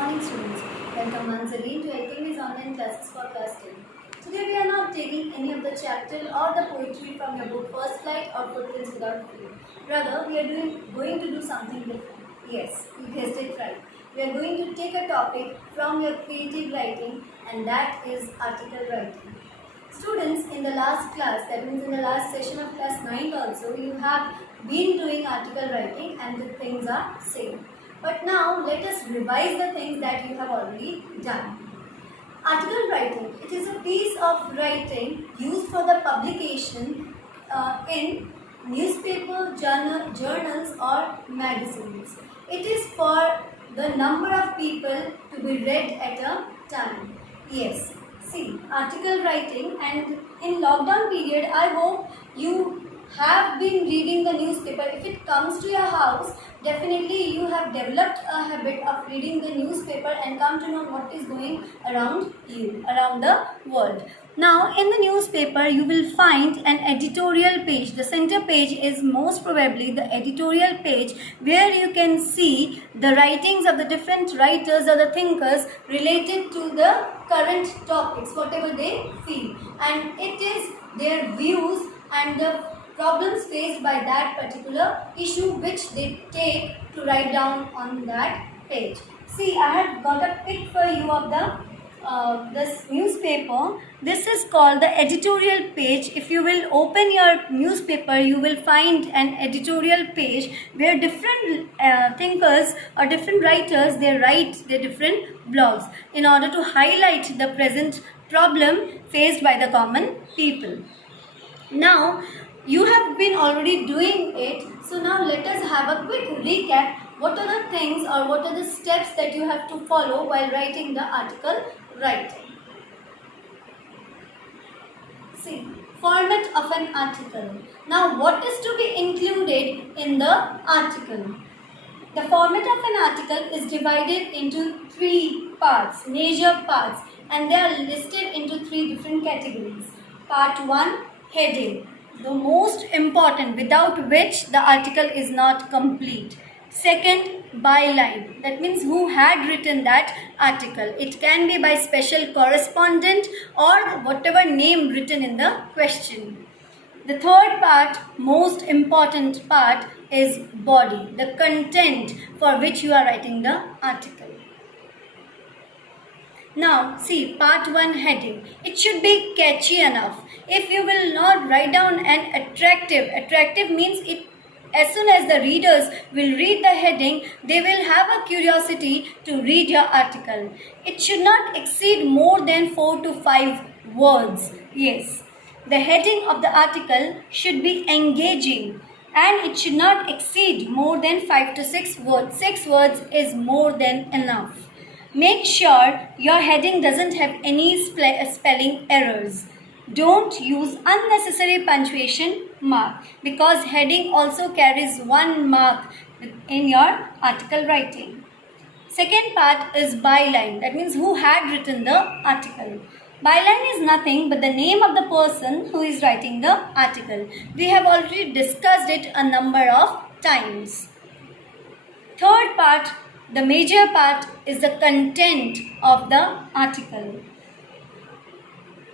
morning, students. Welcome once again to Academy's online classes for class 10. Today we are not taking any of the chapter or the poetry from your book First Flight or Footprints Without Fear. Rather, we are going to do something different. Yes, you guessed it right. We are going to take a topic from your creative writing, and that is article writing. Students, in the last class, that means in the last session of class 9 also, you have been doing article writing and the things are same. But now let us revise the things that you have already done. Article writing, it is a piece of writing used for the publication in newspaper, journals or magazines. It is for the number of people to be read at a time. Yes. See, article writing, and in lockdown period, I hope you have been reading the newspaper. If it comes to your house, definitely you have developed a habit of reading the newspaper and come to know what is going around you, around the world. Now, in the newspaper, you will find an editorial page. The center page is most probably the editorial page where you can see the writings of the different writers or the thinkers related to the current topics, whatever they feel. And it is their views and the problems faced by that particular issue which they take to write down on that page. See, I have got a pic for you of this newspaper. This is called the editorial page. If you will open your newspaper, you will find an editorial page where different thinkers or different writers, they write their different blogs in order to highlight the present problem faced by the common people. Now, you have been already doing it, so now let us have a quick recap. What are the things or what are the steps that you have to follow while writing the article writing? See, format of an article. Now, what is to be included in the article? The format of an article is divided into three parts, major parts, and they are listed into three different categories. Part 1, heading, the most important, without which the article is not complete. Second, byline, that means who had written that article. It can be by special correspondent or whatever name written in the question. The third part, most important part, is body, the content for which you are writing the article. Now, see, part 1, heading. It should be catchy enough. If you will not write down an attractive means it, as soon as the readers will read the heading, they will have a curiosity to read your article. It should not exceed more than 4 to 5 words. Yes, the heading of the article should be engaging and it should not exceed more than 5 to 6 words. 6 words is more than enough. Make sure your heading doesn't have any spelling errors. Don't use unnecessary punctuation mark because heading also carries 1 mark in your article writing. Second part is byline. That means who had written the article. Byline is nothing but the name of the person who is writing the article. We have already discussed it a number of times. Third part, the major part, is the content of the article.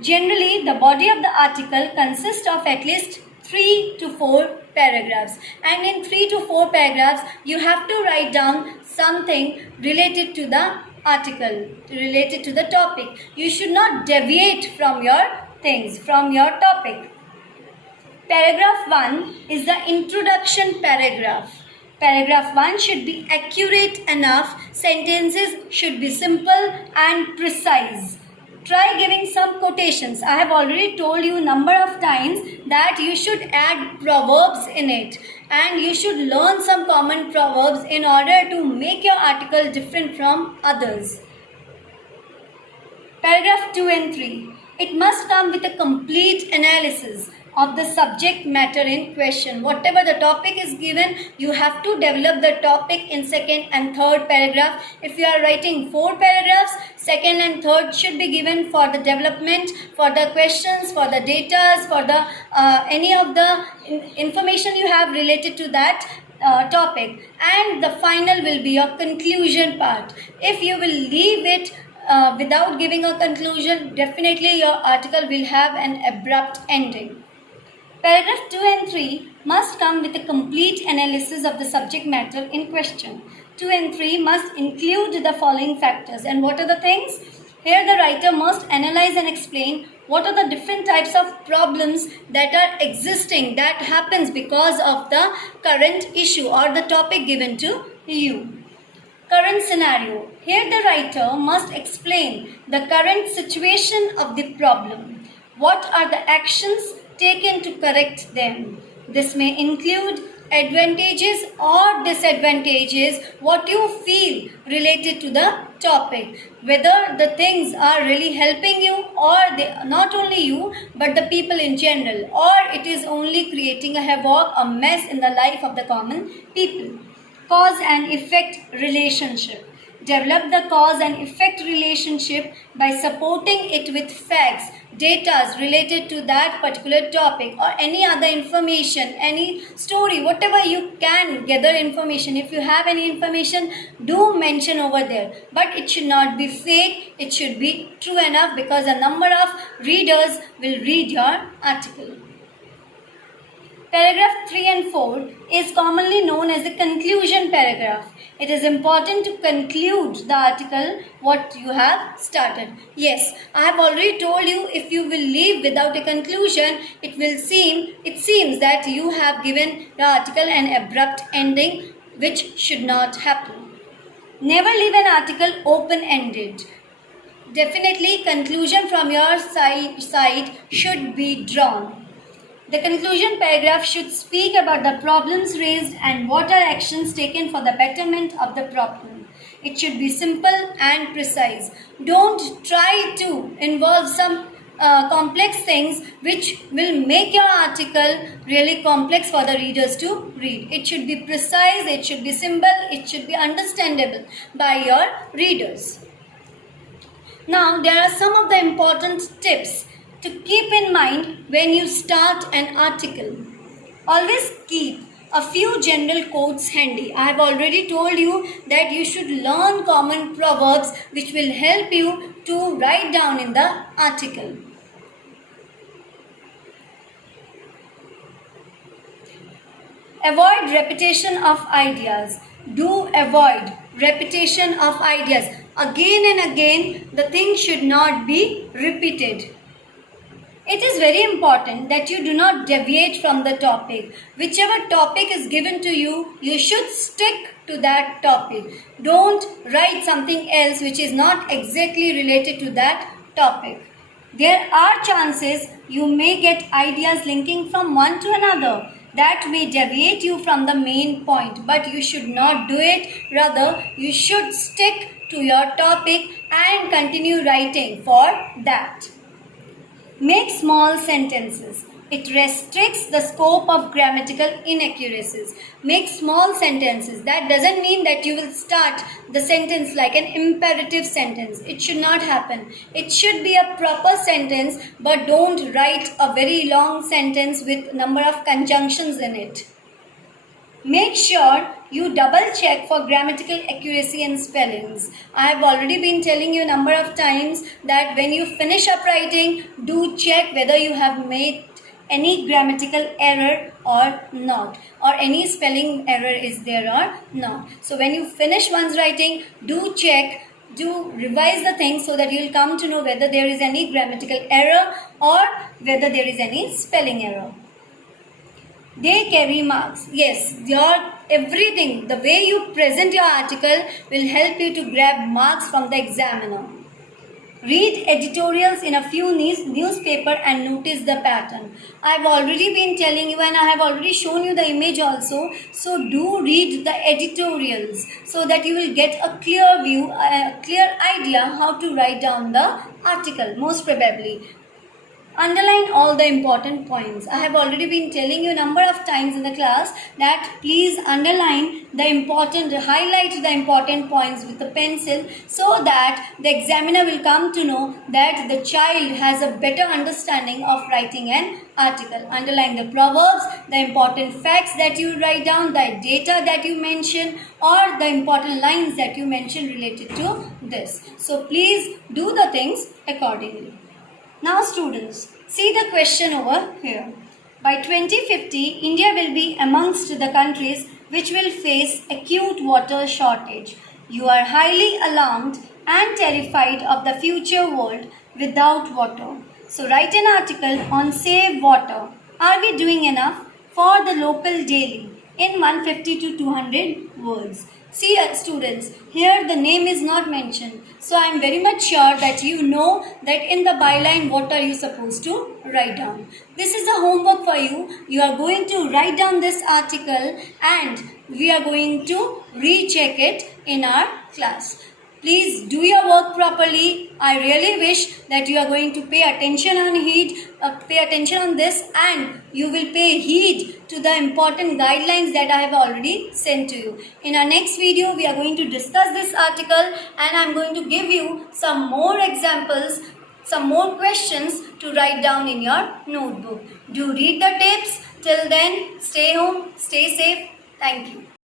Generally, the body of the article consists of at least 3 to 4 paragraphs. And in 3 to 4 paragraphs, you have to write down something related to the article, related to the topic. You should not deviate from your things, from your topic. Paragraph 1 is the introduction paragraph. Paragraph 1 should be accurate enough. Sentences should be simple and precise. Try giving some quotations. I have already told you a number of times that you should add proverbs in it. And you should learn some common proverbs in order to make your article different from others. Paragraph 2 and 3. It must come with a complete analysis of the subject matter in question. Whatever the topic is given, you have to develop the topic in second and third paragraph. If you are writing 4 paragraphs, second and third should be given for the development, for the questions, for the data, for the any of the information you have related to that topic, and the final will be your conclusion part. If you will leave it without giving a conclusion, definitely your article will have an abrupt ending. Paragraph 2 and 3 must come with a complete analysis of the subject matter in question. 2 and 3 must include the following factors. And what are the things? Here the writer must analyze and explain what are the different types of problems that are existing, that happens because of the current issue or the topic given to you. Current scenario. Here the writer must explain the current situation of the problem. What are the actions taken to correct them? This may include advantages or disadvantages, what you feel related to the topic, whether the things are really helping you or not only you but the people in general, or it is only creating a havoc, a mess in the life of the common people. Cause and effect relationship. Develop the cause and effect relationship by supporting it with facts, data related to that particular topic, or any other information, any story, whatever you can gather information. If you have any information, do mention over there. But it should not be fake, it should be true enough, because a number of readers will read your article. Paragraph 3 and 4 is commonly known as the conclusion paragraph. It is important to conclude the article what you have started. Yes, I have already told you, if you will leave without a conclusion, it seems that you have given the article an abrupt ending, which should not happen. Never leave an article open-ended. Definitely conclusion from your side should be drawn. The conclusion paragraph should speak about the problems raised and what are actions taken for the betterment of the problem. It should be simple and precise. Don't try to involve some complex things which will make your article really complex for the readers to read. It should be precise, it should be simple, it should be understandable by your readers. Now, there are some of the important tips to keep in mind when you start an article. Always keep a few general quotes handy. I have already told you that you should learn common proverbs which will help you to write down in the article. Avoid repetition of ideas. Do avoid repetition of ideas. Again and again, the thing should not be repeated. It is very important that you do not deviate from the topic. Whichever topic is given to you, you should stick to that topic. Don't write something else which is not exactly related to that topic. There are chances you may get ideas linking from one to another. That may deviate you from the main point, but you should not do it. Rather, you should stick to your topic and continue writing for that. Make small sentences. It restricts the scope of grammatical inaccuracies. Make small sentences. That doesn't mean that you will start the sentence like an imperative sentence. It should not happen. It should be a proper sentence, but don't write a very long sentence with number of conjunctions in it. Make sure you double check for grammatical accuracy and spellings. I have already been telling you a number of times that when you finish up writing, do check whether you have made any grammatical error or not, or any spelling error is there or not. So when you finish one's writing, do check, do revise the things so that you will come to know whether there is any grammatical error or whether there is any spelling error. They carry marks. Yes, your everything, the way you present your article will help you to grab marks from the examiner. Read editorials in a few newspaper and notice the pattern. I have already been telling you and I have already shown you the image also. So do read the editorials so that you will get a clear view, a clear idea how to write down the article most probably. Underline all the important points. I have already been telling you a number of times in the class that please underline the important, highlight the important points with the pencil so that the examiner will come to know that the child has a better understanding of writing an article. Underline the proverbs, the important facts that you write down, the data that you mention, or the important lines that you mention related to this. So please do the things accordingly. Now students, see the question over here. By 2050, India will be amongst the countries which will face acute water shortage. You are highly alarmed and terrified of the future world without water. So write an article on save water. Are we doing enough for the local daily in 150 to 200 words? See students, here the name is not mentioned. So I am very much sure that you know that in the byline what are you supposed to write down. This is a homework for you. You are going to write down this article and we are going to recheck it in our class. Please do your work properly. I really wish that you are going to pay attention on this, and you will pay heed to the important guidelines that I have already sent to you. In our next video, we are going to discuss this article and I am going to give you some more examples, some more questions to write down in your notebook. Do read the tips. Till then, stay home, stay safe. Thank you.